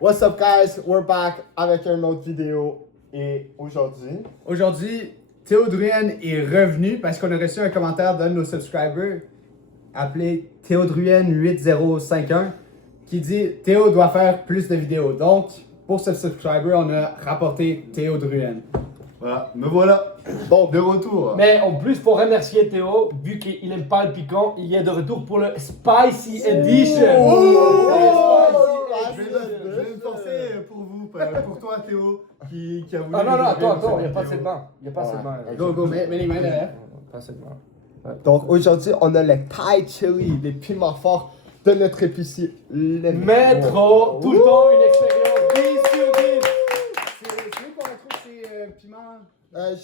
What's up guys, we're back avec une autre vidéo et Aujourd'hui, Théo Druyen est revenu parce qu'on a reçu un commentaire d'un de nos subscribers appelé Théo Druyen 8051 qui dit Théo doit faire plus de vidéos. Donc, pour ce subscriber, on a rapporté Théo Druyen. Voilà, me voilà. Bon, de retour. Mais en plus, pour remercier Théo, vu qu'il n'aime pas le piquant, il est de retour pour le Spicy Edition. Je vais me forcer pour vous, pour toi Théo, qui a voulu... Ah non, attends, il n'y a pas de cette main. Il n'y a pas cette main. Go, mets les mains derrière. Pas cette main. Donc aujourd'hui, on a le Thai chili, les piments forts de notre épicier. Métro, tout le temps une expérience 10 sur 10. C'est où qu'on retrouve ces piments?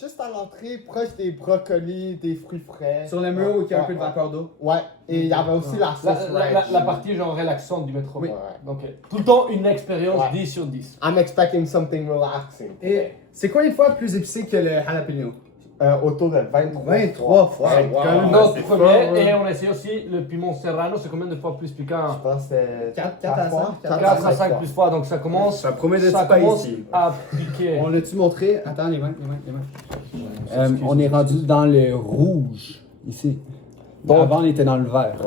Juste à l'entrée, proche des brocolis, des fruits frais. Sur le mur où il y a un peu de vapeur d'eau. Ouais, et il y avait aussi la sauce ranch. La partie genre relaxante du métro. Oui. Donc, tout le temps une expérience Ouais. 10 sur 10. I'm expecting something relaxing. Et c'est quoi une fois plus épicé que le jalapeno? Autour de 23. 23 fois. Ouais, Wow. quand même. Notre c'est premier, fort, et on essaie aussi le piment serrano, c'est combien de fois plus Je piquant? pense que c'est 4 à 5. 4 à 5 plus fois, donc ça commence. Ça promet d'être ça commence spicy. à piquer. On l'a-tu montré? Attends, les mains. On est rendu dans le rouge, ici. Donc- Avant, on était dans le vert.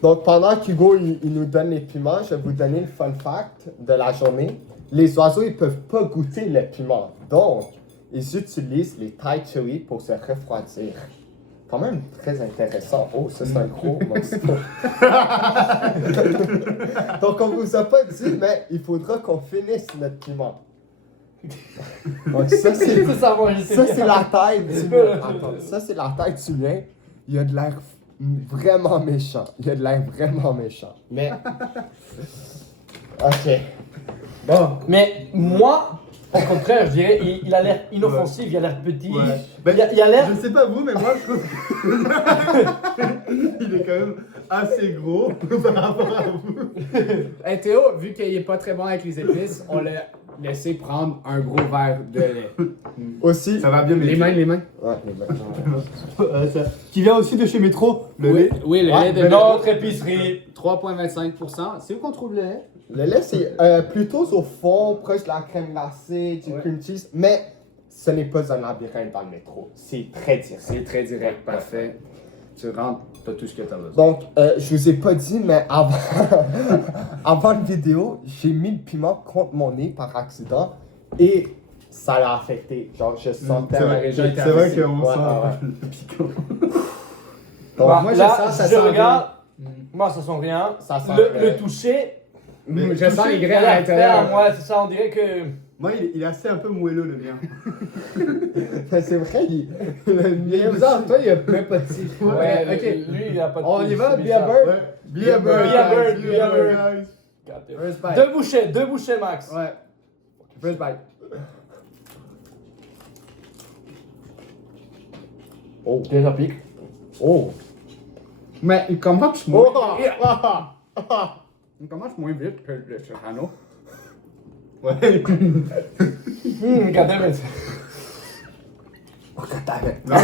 Donc pendant qu'Hugo il nous donne les piments, je vais vous donner le fun fact de la journée. Les oiseaux ils peuvent pas goûter le piment. Donc ils utilisent les Thai chili pour se refroidir. Quand même très intéressant. Oh, ça c'est un gros morceau. Donc on vous a pas dit, mais il faudra qu'on finisse notre piment. Donc ça c'est Ça va, je sais ça, bien. c'est la taille du Tu peux- Attends, ça, c'est la taille du lien. Il a de l'air vraiment méchant. Mais. Ok. Bon, Mais moi, au contraire, je dirais, il a l'air inoffensif, il a l'air petit. ouais. Ben, Il a l'air. je sais pas vous, mais moi je trouve il est quand même assez gros par rapport à vous. Hey Théo, vu qu'il est pas très bon avec les épices, on l'a laissé prendre un gros verre de lait. Aussi. Ça va bien, mais... Les mains. Ouais, les mains. Qui vient aussi de chez Métro, le lait. Oui, le Ouais, lait de De notre épicerie. 3,25%. C'est où qu'on trouve le lait? Le lait, c'est plutôt au fond, proche de la crème glacée, du Ouais. cream cheese. Mais ce n'est pas un labyrinthe dans le métro. C'est très direct. C'est très direct, parfait. Tu rentres, t'as tout ce que t'as besoin. Donc, je vous ai pas dit, mais avant, avant la vidéo, j'ai mis le piment contre mon nez par accident et ça l'a affecté. Genre, je sentais C'est la vrai, région c'est vrai interne. qu'on Ouais, sent ouais. le piquant. Donc, moi, je Là, sens, ça je sent regarde. Moi, ça sent rien. Ça sent le rien. toucher. Mais Je sens les il a graines à l'air l'intérieur. ferme, ouais, c'est ça, on dirait que. Moi, il est assez un peu moelleux, le mien. c'est vrai, il a une Il est bizarre, toi, il y a même pas de tige. Ouais, ok. Lui, il a pas de. On y va, c'est be a bizarre. bird? Ouais. Be a bird, Be a bird, guys. be a bird. guys. First bite. Deux bouchées max. Ouais. First bite. Oh. Déjà pique. Oh. Mais il commence Oh. moins. Il commence moins vite que le serrano. Ouais. Goddammit. Non,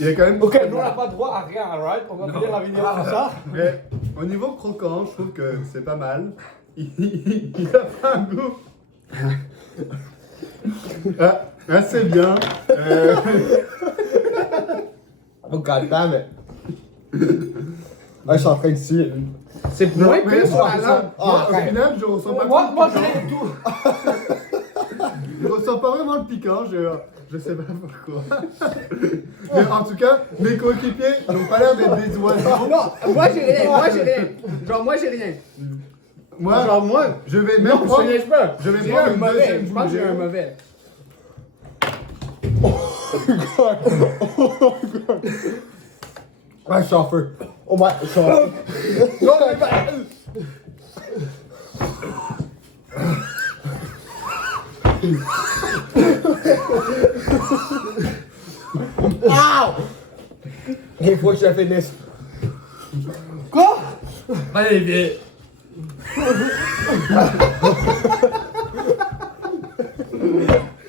il est quand même... Ok, nous on n'a pas droit à rien, alright? On va finir la vidéo comme ça. Mais au niveau croquant, je trouve que c'est pas mal. Il a pas un goût. Assez bien. Oh god damn it. Ah, je suis en train de suer. C'est moins Mais plus sur la langue. Ah, au arrête. final, je ressens pas Moi, trop le je piquant. l'ai tout. Je ressens pas vraiment le piquant, je sais pas pourquoi. Mais en tout cas, mes coéquipiers n'ont pas l'air d'être des oiseaux. Non, moi j'ai rien. Genre, moi j'ai rien. Moi, Genre, moi. je vais même Non, je prendre... te laisse pas. je vais J'ai prendre un une mauvais. deuxième Je pense que j'ai bouchée. un mauvais. Ah, je suis en feu. Oh my, je suis en feu. Non, mais pas. Ow! Il faut que je finisse. Quoi? Allez, viens.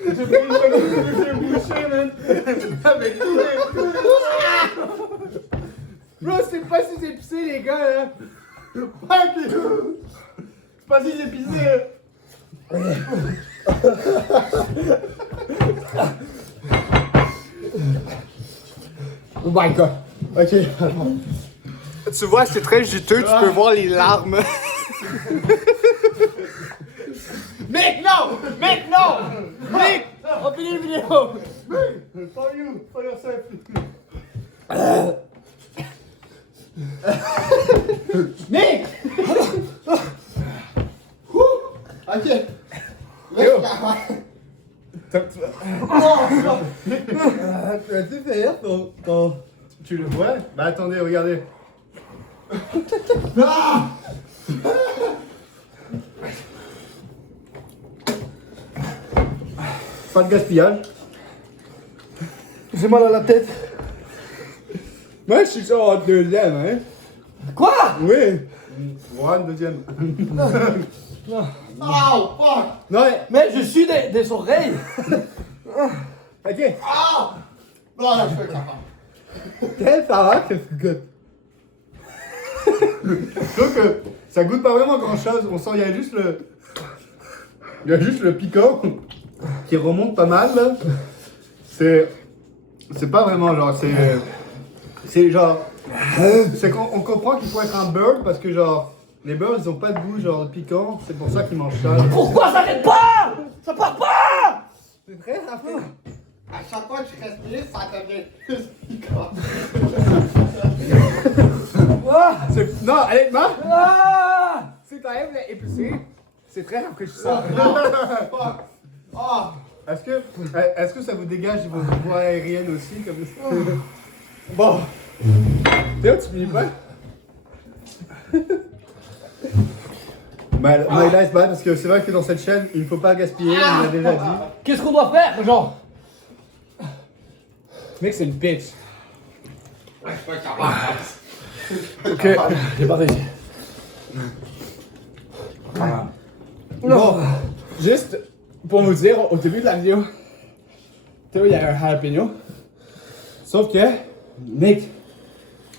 J'ai pris une bouchée, man. Avec tous les... Bro, c'est pas si épicé, les gars, là. C'est pas si épicé. Oh my god. Ok. Tu vois, c'est très juteux, tu peux voir les larmes. Mec, non! Mec, non! Mec! On finit la vidéo! For you, for yourself. Mec! Ok. Yo. Tu fais hier ton... Tu le vois? Bah attendez, regardez. Pas de gaspillage. J'ai mal à la tête. Moi, je suis ça en deuxième, hein. Quoi? Oui. One, deuxième. Oh fuck. Non, Mais je suis des oreilles. ok. Non, là, je suis capable. Quel parent que tu goûtes? Je trouve que ça goûte pas vraiment grand chose. On sent, il y a juste le. Il y a juste le piquant qui remonte pas mal là. C'est pas vraiment genre. C'est genre. C'est qu'on comprend qu'il faut être un bird parce que genre. Les birds ils ont pas de goût genre piquant. C'est pour ça qu'ils mangent ça. Pourquoi ça n'arrête pas? Ça part pas! C'est très rapide. À chaque fois que je respire, ça devient plus piquant. Non, honnêtement, Ah! c'est quand même épicé. C'est très rafraîchissant. Fuck. Ah. Est-ce que ça vous dégage vos voies aériennes aussi comme ça? Bon. Théo, tu finis pas? My life bad parce que c'est vrai que dans cette chaîne il ne faut pas gaspiller, on l'a déjà dit. Qu'est-ce qu'on doit faire, genre? Mec, c'est une bitch. Ok, j'ai pas réussi. Bon, juste pour vous dire, au début de la vidéo, Théo, il y a un jalapeno. Sauf que, mec,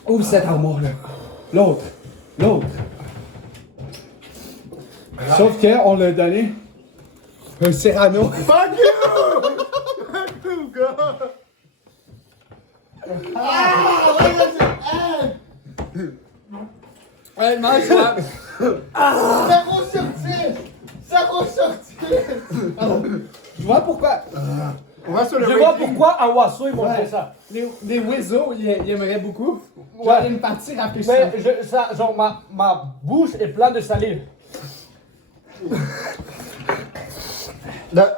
ouvre cette armoire-là. L'autre. Sauf que, on l'a donné un Serrano. Fuck you! Fuck you, gars! Honnêtement, je vois. Zéro sur 10. Zéro sur 10. Je vois pourquoi. On va sur le Je vois rating. pourquoi un oiseau, ils m'ont fait ça. Les weasels, ils aimeraient beaucoup. Genre, une partie rafraîchissante. Mais genre, ma bouche est pleine de salive. Là,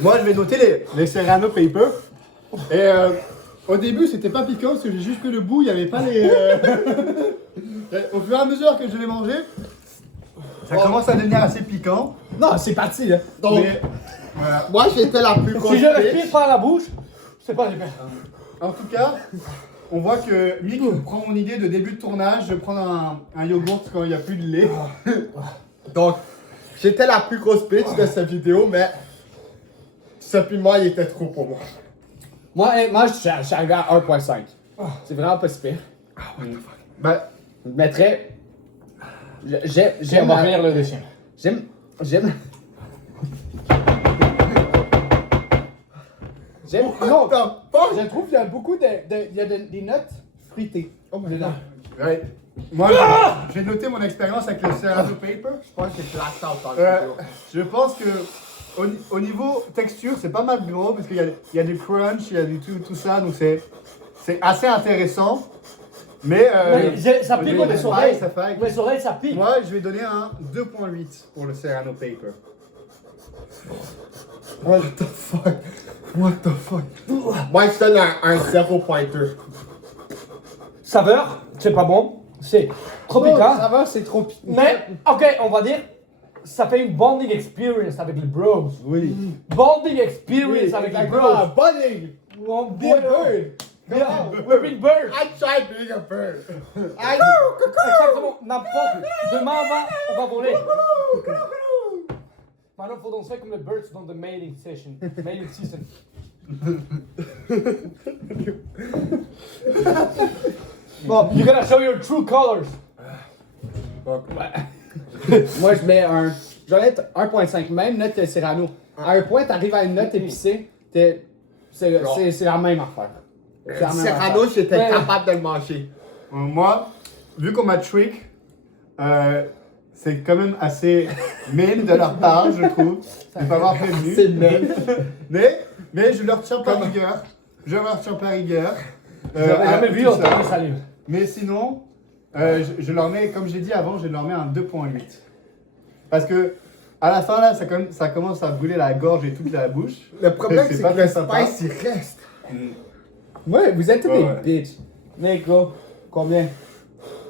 moi je vais noter les Serrano Paper. Et au début c'était pas piquant parce que j'ai juste pris le bout, il n'y avait pas les. Au fur et à mesure que je l'ai mangé, ça commence à devenir assez piquant. Non, c'est parti, là. Donc, Mais voilà. moi, j'étais la plus grosse Si je respire bitch. par la bouche, c'est pas super. En tout cas, on voit que Mick prend mon idée de début de tournage, je prends un yogourt quand il n'y a plus de lait. Donc, j'étais la plus grosse bitch de cette vidéo, mais ce piment, il était trop pour moi. Moi, je suis arrivé à 1.5. C'est vraiment pas si pire. Bah, Je mettrais. J'aime. On va finir le deuxième. J'aime. Non, What the fuck? je trouve qu'il y a beaucoup des notes fruitées. Oh my god. ouais. Moi j'ai noté mon expérience avec le Serrano Paper. Je pense que j'ai blacked out dans la vidéo. Je pense que au niveau texture, c'est pas mal gros parce qu'il y a du crunch, il y a du tout ça, donc c'est assez intéressant. Mais Ça pique mes oreilles. ça fait. Mes oreilles, ça pique. Moi, je vais donner un 2.8 pour le Serrano Paper. What the fuck? What the fuck? Moi, je donne un 0.2. Saveur, c'est pas bon. C'est trop Ça piquant. va, c'est trop piquant. Mais, ok, on va dire, ça fait une bonding experience avec les bros. Oui. Bonding experience avec les bros. Budding! On Be a bird! Yeah, we're being birds. I tried being a bird. Exactement, n'importe. Demain, on va voler. Maintenant, faut danser comme les birds dans the mating session. Mating season. Bon, you gotta show your true colors. Moi, je mets un Je vais mettre 1.5, même note que Cyrano. À un point, t'arrives à une note épicée, c'est la même affaire. C'est la même Cyrano, affaire. j'étais Ouais. capable de le manger. Moi, vu qu'on m'a trick, c'est quand même assez mine de leur part, je trouve, de ne pas avoir prévenu. C'est même. Mais je leur tiens pas rigueur. Je leur tiens pas rigueur. J'avais jamais vu tout ça. autant de salive. Mais sinon, je leur mets, comme j'ai dit avant, je leur mets un 2.8. Parce que à la fin, là, ça commence à brûler la gorge et toute la bouche. Le problème, C'est c'est pas que le très sympa. spice, il reste. Ouais, vous êtes tous Ouais, des bitches. Nico, combien?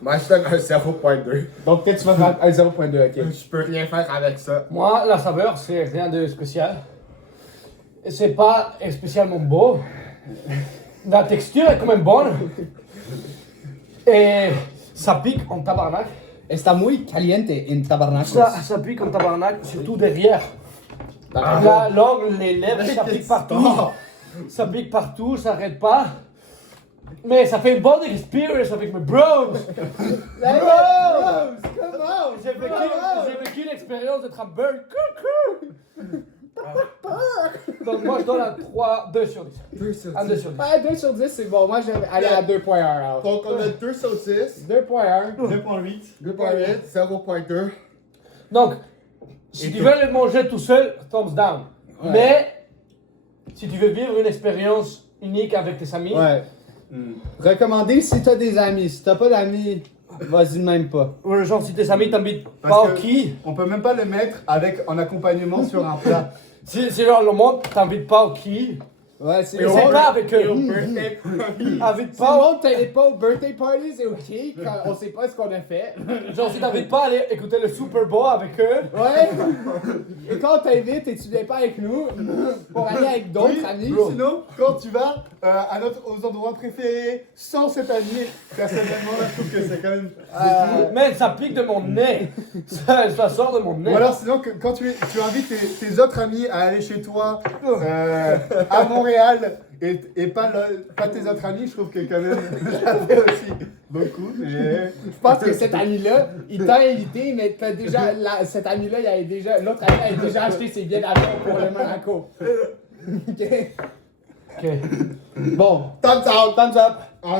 Moi, je donne un 0.2. Donc peut-être tu vas faire un 0.2, ok. Je peux rien faire avec ça. Moi, la saveur, c'est rien de spécial. C'est pas spécialement beau. La texture est quand même bonne. Et ça pique en tabarnak. Está muy caliente en tabarnacos. Ça pique en tabarnak, surtout derrière. La langue, les lèvres, ça pique partout. Ça pique partout, ça arrête pas. Mais ça fait une bonne expérience avec mes bros. J'ai vécu l'expérience d'être un bird. Donc moi je donne un 2 sur 10. Un 2 sur 10. Ouais, 2 sur 10, c'est bon. Moi, je vais aller à 2.1. alors. Donc, on a 2 sur 10, 2.1. 2.8. 2.8, 0.2. Donc, si tu veux le manger tout seul, thumbs down. Ouais. Mais, si tu veux vivre une expérience unique avec tes amis, Ouais. Recommandé si t'as des amis. Si t'as pas d'amis, vas-y même pas. ou genre si tes amis t'invitent Parce pas au que- qui, On peut même pas le mettre en accompagnement sur un plat. si genre le monde t'invite pas au qui, Ouais, c'est mais c'est pas avec eux. Birthday party. Invite Si le pas, monde t'aide pas aux birthday parties, c'est ok. Quand on sait pas ce qu'on a fait. genre si t'invites pas à aller écouter le Super Bowl avec eux, Ouais. Et quand on t'invite et tu viens pas avec nous, pour aller avec d'autres Oui, amis. sinon, quand tu vas aux endroits préférés sans cet ami, personnellement, là, je trouve que c'est quand même. mais ça pique de mon nez. Ça sort de mon nez. Ou alors, sinon, quand tu invites tes autres amis à aller chez toi à Montréal et pas tes autres amis, je trouve que quand même, ça fait aussi beaucoup. Mais... Je pense que cet ami-là, il t'a invité, mais t'as déjà, cet ami-là, l'autre ami avait déjà acheté ses billets d'avion pour le Monaco. Ok. Ok. Bon, Thumbs out. thumbs up. Ah.